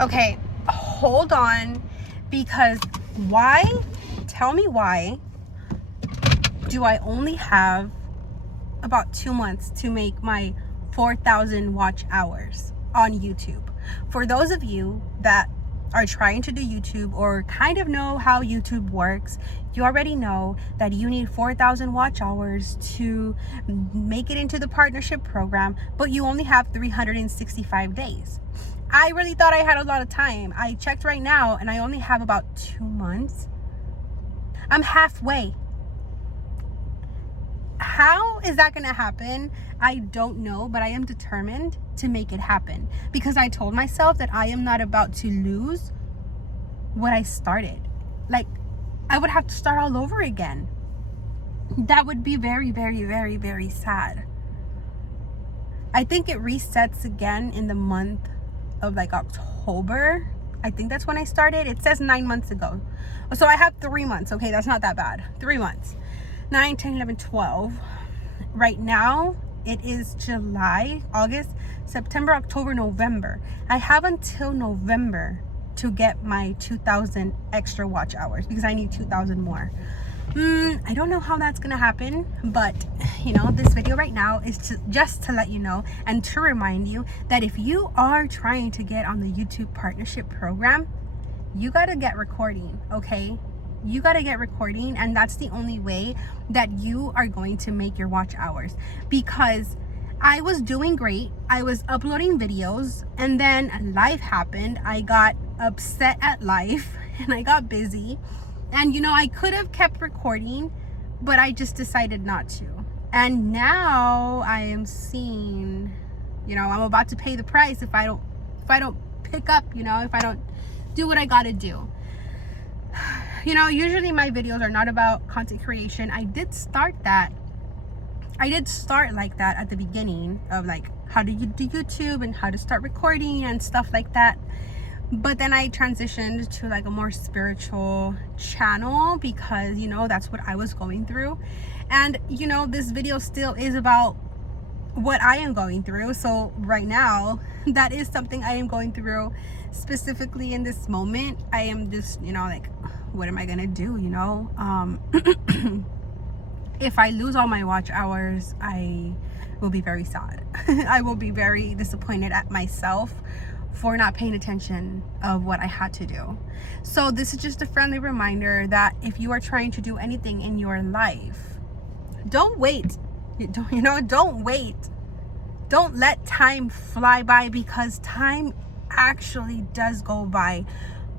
Okay, hold on, because why? Tell me why do I only have about 2 months to make my 4,000 watch hours on YouTube? For those of you that are trying to do YouTube or kind of know how YouTube works, you already know that you need 4,000 watch hours to make it into the partnership program, but you only have 365 days. I really thought I had a lot of time. I checked right now and I only have about 2 months. I'm halfway. How is that going to happen? I don't know, but I am determined to make it happen, because I told myself that I am not about to lose what I started. Like, I would have to start all over again. That would be very, very, very, very sad. I think it resets again in the month of like October. I think that's when I started. It says 9 months ago. So I have 3 months. Okay, that's not that bad. 3 months. 9, 10, 11, 12. Right now, it is July, August, September, October, November. I have until November to get my 2,000 extra watch hours, because I need 2,000 more. I don't know how that's gonna happen, but this video right now is just to let you know and to remind you that if you are trying to get on the YouTube partnership program, you gotta get recording, okay? You got to get recording, and that's the only way that you are going to make your watch hours. Because I was doing great, I was uploading videos, and then life happened. I got upset at life and I got busy, and I could have kept recording, but I just decided not to. And now I am seeing, I'm about to pay the price if I don't pick up, if I don't do what I got to do. Usually my videos are not about content creation. I did start like that at the beginning of like how do you do YouTube and how to start recording and stuff like that. But then I transitioned to like a more spiritual channel, because that's what I was going through. And this video still is about what I am going through. So right now, that is something I am going through specifically in this moment. I am just like, what am I gonna do? If I lose all my watch hours, I will be very sad. I will be very disappointed at myself for not paying attention of what I had to do. So this is just a friendly reminder that if you are trying to do anything in your life, don't wait. Don't wait. Don't let time fly by, because time actually does go by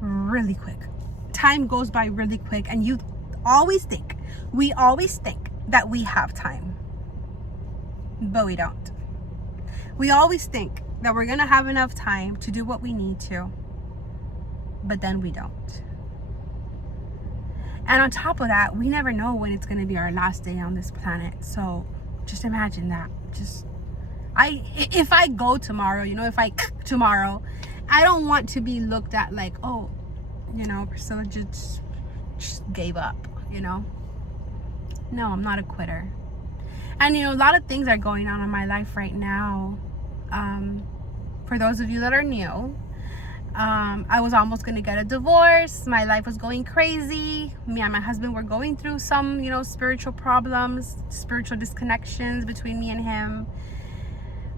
really quick. Time goes by really quick, and we always think that we have time, but we don't. We always think that we're gonna have enough time to do what we need to, but then we don't. And on top of that, we never know when it's gonna be our last day on this planet. So just imagine that. If I go tomorrow, tomorrow, I don't want to be looked at like, oh, Priscilla just gave up, No, I'm not a quitter. And a lot of things are going on in my life right now. For those of you that are new, I was almost going to get a divorce. My life was going crazy. Me and my husband were going through some, spiritual problems, spiritual disconnections between me and him.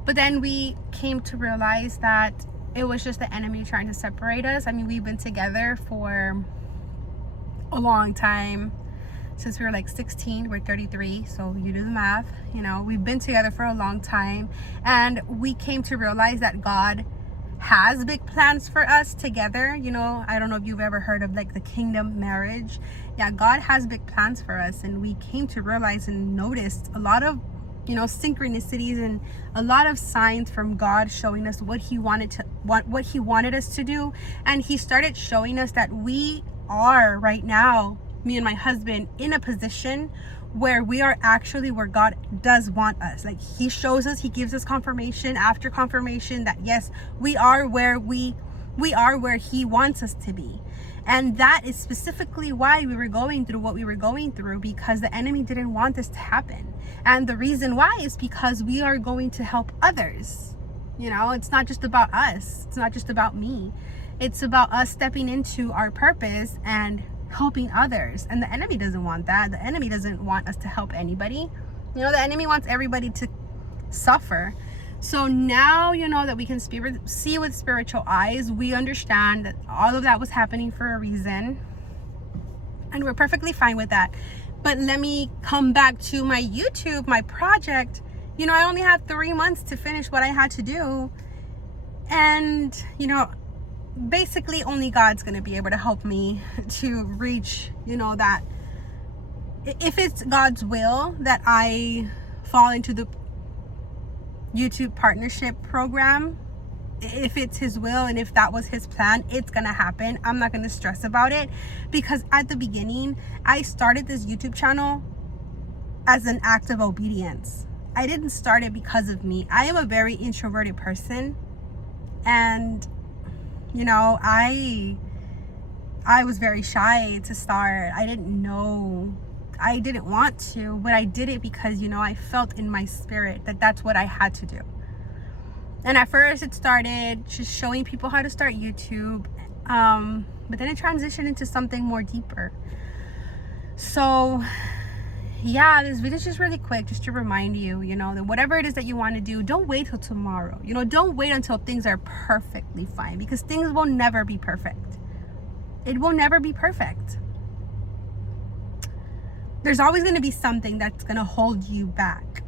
But then we came to realize that it was just the enemy trying to separate us. I mean, we've been together for a long time. Since we were like 16, we're 33, so you do the math. We've been together for a long time, and we came to realize that God has big plans for us together. I don't know if you've ever heard of like the kingdom marriage. Yeah, God has big plans for us, and we came to realize and noticed a lot of synchronicities and a lot of signs from God showing us what he wanted us to do. And he started showing us that we are right now, me and my husband, in a position where we are actually where God does want us. Like, he shows us, he gives us confirmation after confirmation that yes, we are where he wants us to be. And that is specifically why we were going through what we were going through, because the enemy didn't want this to happen. And the reason why is because we are going to help others. You know, it's not just about us. It's not just about me. It's about us stepping into our purpose and helping others. And the enemy doesn't want that. The enemy doesn't want us to help anybody. You know, the enemy wants everybody to suffer. So now, you know, that we can see with spiritual eyes, we understand that all of that was happening for a reason. And we're perfectly fine with that. But let me come back to my YouTube, my project. You know, I only had 3 months to finish what I had to do. And, you know, basically only God's going to be able to help me to reach, you know, that. If it's God's will that I fall into the YouTube partnership program, if it's his will and if that was his plan, it's gonna happen. I'm not gonna stress about it, because at the beginning I started this YouTube channel as an act of obedience. I didn't start it because of me. I am a very introverted person, and you know, I was very shy to start. I didn't want to, but I did it because, you know, I felt in my spirit that that's what I had to do. And at first it started just showing people how to start YouTube, but then it transitioned into something more deeper. So yeah, this video is just really quick, just to remind you, you know, that whatever it is that you want to do, don't wait till tomorrow. You know, don't wait until things are perfectly fine, because things will never be perfect. It will never be perfect. There's always going to be something that's going to hold you back.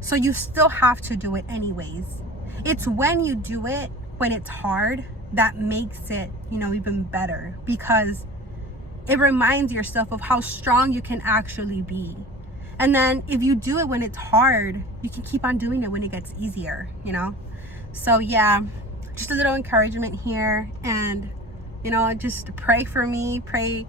So you still have to do it anyways. It's when you do it, when it's hard, that makes it, you know, even better, because it reminds yourself of how strong you can actually be. And then if you do it when it's hard, you can keep on doing it when it gets easier, you know? So yeah, just a little encouragement here. And, you know, just pray for me, pray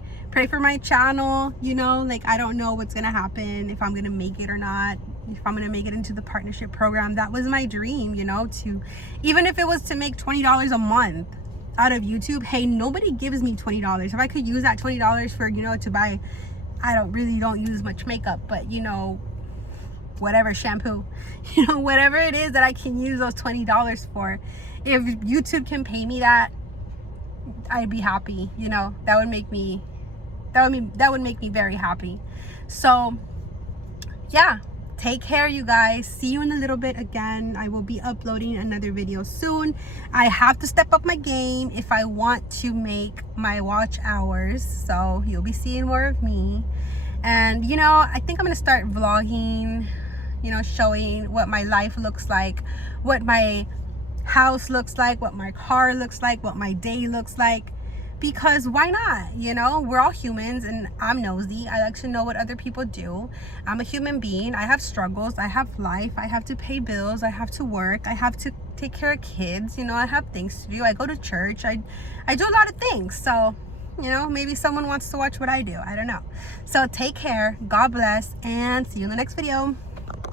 for my channel. You know, like, I don't know what's gonna happen, if I'm gonna make it or not, if I'm gonna make it into the partnership program. That was my dream, you know, to, even if it was to make $20 a month out of YouTube. Hey, nobody gives me $20. If I could use that $20 for, you know, to buy, I don't use much makeup, but, you know, whatever, shampoo, you know, whatever it is that I can use those $20 for, if YouTube can pay me that, I'd be happy. You know, that would make me very happy. So yeah, take care, you guys. See you in a little bit again. I will be uploading another video soon. I have to step up my game if I want to make my watch hours, so you'll be seeing more of me. And, you know, I think I'm gonna start vlogging, you know, showing what my life looks like, what my house looks like, what my car looks like, what my day looks like. Because why not? You know, we're all humans, and I'm nosy. I like to know what other people do. I'm a human being. I have struggles. I have life. I have to pay bills. I have to work. I have to take care of kids. You know, I have things to do. I go to church. I do a lot of things. So, you know, maybe someone wants to watch what I do. I don't know. So take care. God bless, and see you in the next video.